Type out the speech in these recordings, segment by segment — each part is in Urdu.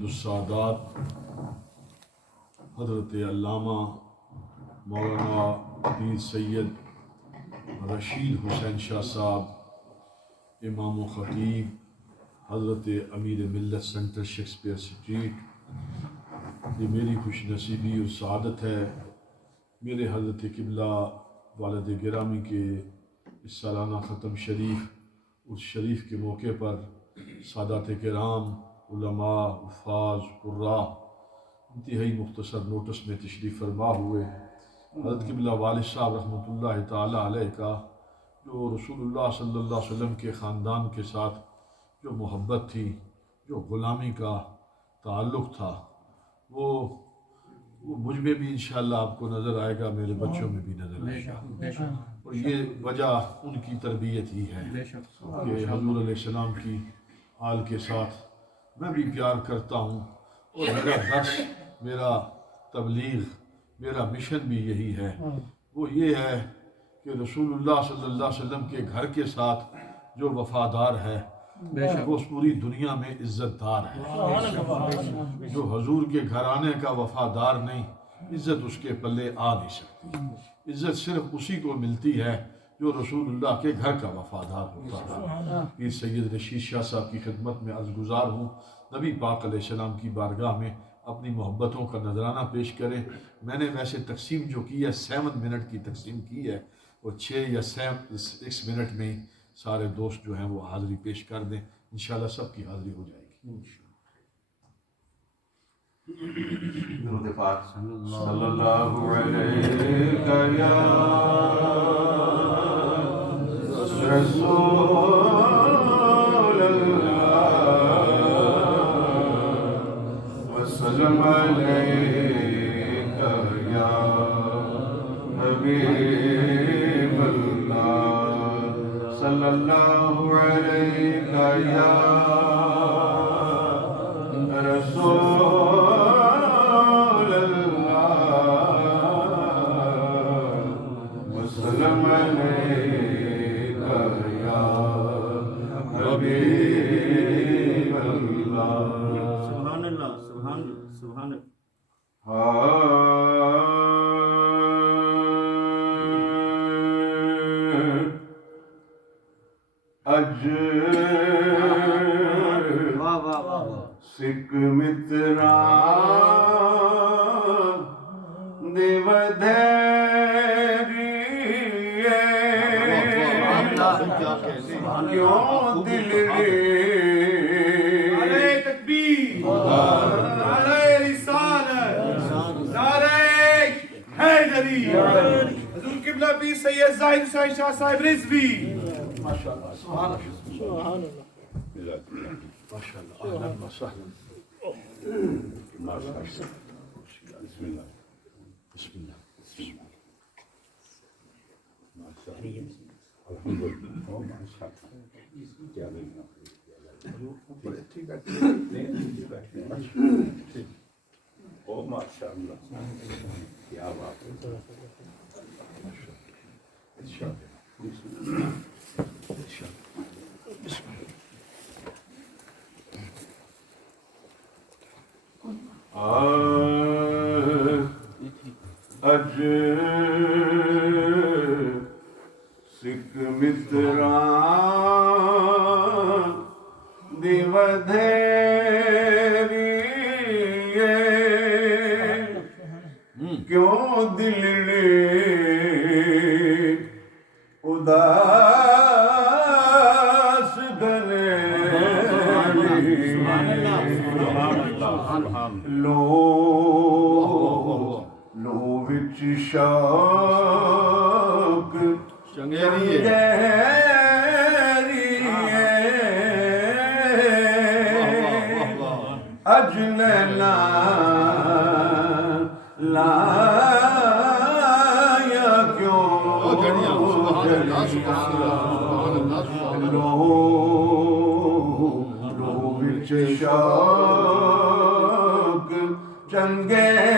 السادات حضرت علامہ مولانا پیر سید رشید حسین شاہ صاحب، امام و خطیب حضرت امیر ملت سینٹر شیکسپیئر اسٹریٹ، یہ میری خوش نصیبی اور سعادت ہے میرے حضرت قبلہ والد گرامی کے اس سالانہ ختم شریف اس شریف کے موقع پر سادات کرام، علماء، حفاظ، قراء انتہائی مختصر نوٹس میں تشریف فرما ہوئے۔ حضرت قبلہ والد صاحب رحمۃ اللہ تعالیٰ علیہ کا جو رسول اللہ صلی اللہ علیہ وسلم کے خاندان کے ساتھ جو محبت تھی، جو غلامی کا تعلق تھا، وہ مجھ میں بھی انشاءاللہ آپ کو نظر آئے گا، میرے بچوں میں بھی نظر آئے گا، اور یہ وجہ ان کی تربیت ہی ہے کہ حضور علیہ السلام کی آل کے ساتھ میں بھی پیار کرتا ہوں، اور میرا درس، میرا تبلیغ، میرا مشن بھی یہی ہے، وہ یہ ہے کہ رسول اللہ صلی اللہ علیہ وسلم کے گھر کے ساتھ جو وفادار ہے وہ اس پوری دنیا میں عزت دار ہے۔ جو حضور کے گھرانے کا وفادار نہیں، عزت اس کے پلے آ نہیں سکتی۔ عزت صرف اسی کو ملتی ہے جو رسول اللہ کے گھر کا وفادار ہوتا ہے۔ پیر سید رشید شاہ صاحب کی خدمت میں عرض گزار ہوں، نبی پاک علیہ السلام کی بارگاہ میں اپنی محبتوں کا نذرانہ پیش کریں۔ میں نے ویسے تقسیم جو کی ہے 7 منٹ کی تقسیم کی ہے، اور 6 یا 6 منٹ میں سارے دوست جو ہیں وہ حاضری پیش کر دیں، انشاءاللہ سب کی حاضری ہو جائے گی۔ درود پاک صلی اللہ علیہ یا رسول اللہ وسلم علیک یا حبیب اللہ صلی اللہ علیہ یا رسول وسلم علیک یا حبیب اللہ۔ سبحان اللہ، سبحان اللہ، سبحان اللہ۔ سکھ مترا دیو کیوں دل نعرہ تکبیر، نعرہ رسالت، نعرہ حیدری، حضور قبلہ پیر سید زاہد حسین شاہ صاحب رضوی۔ ماشاءاللہ، سبحان اللہ، ماشاءاللہ، اہلاً و سہلاً۔ بسم اللہ، بسم اللہ، کیا بات ہے۔ اج سکھ مترا دیو کیوں دل اداس گلے لو وچ شوق چنگیری اج لیلا لایا کیوں لو وچ شوق چنگیری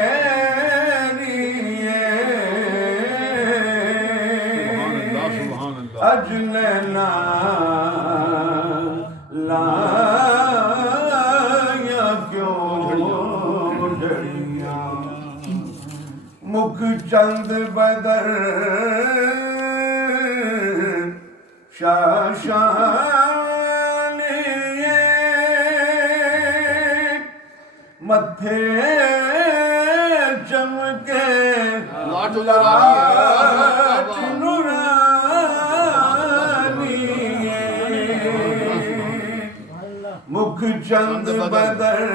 اج لیلا لایا کیوں جھڑیاں مکھ چند بدر شاشانے متھے چمکے لاٹ نورانی مکھ چند بدر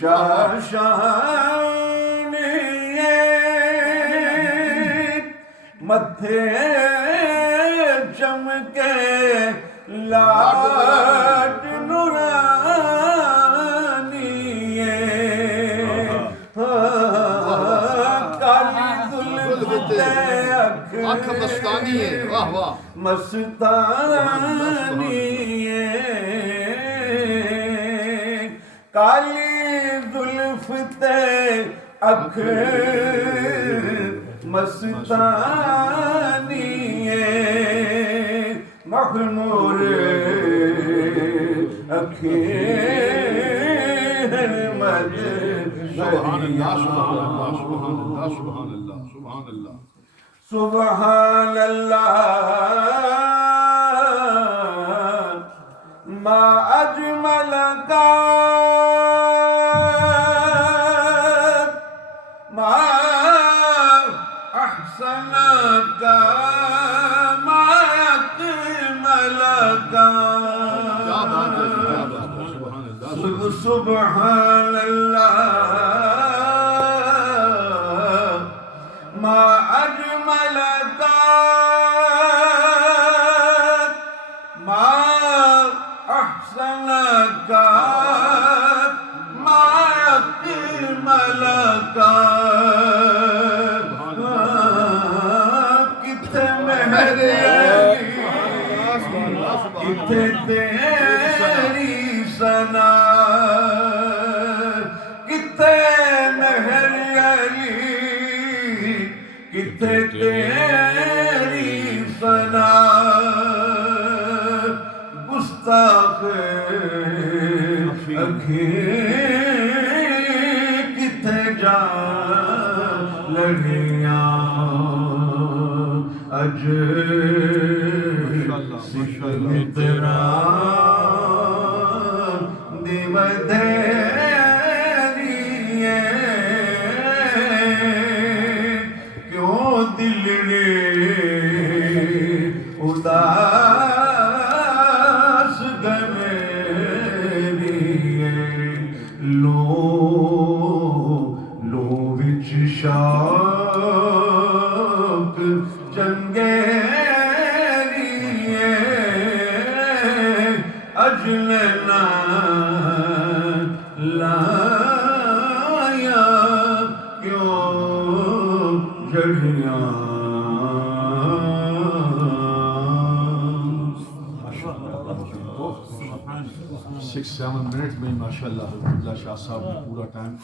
شاشانے متھے چمکے لاٹ نورانی کالی زلف آنکھ مستانی ہے واہ واہ مستانی کالی زلف تے اکھ مستانی مخمور اکھیں مد سبحان اللہ سبحان اللہ سبحان اللہ سبحان اللہ سبحان اللہ سبحان اللہ ما اجمل کا ما احسن کا ما اکمل کا کیا بات ہے کیا بات ہے سبحان اللہ سبحان اللہ ما اجمل کا ما احسن کا ما اکمل کا کتنے مہر کتنے تیری ثنا کتنے مہر علی کتنے تیری ثنا گستاخ کتنے جا لڑیاں اج مترا دیو دھیری کیوں دل نے اداس گمیری لو وچ شوق چنگیری اجلنا لایا کیوں جڑیاں 6-7 منٹ میں ماشاء اللہ شاہ صاحب نے پورا ٹائم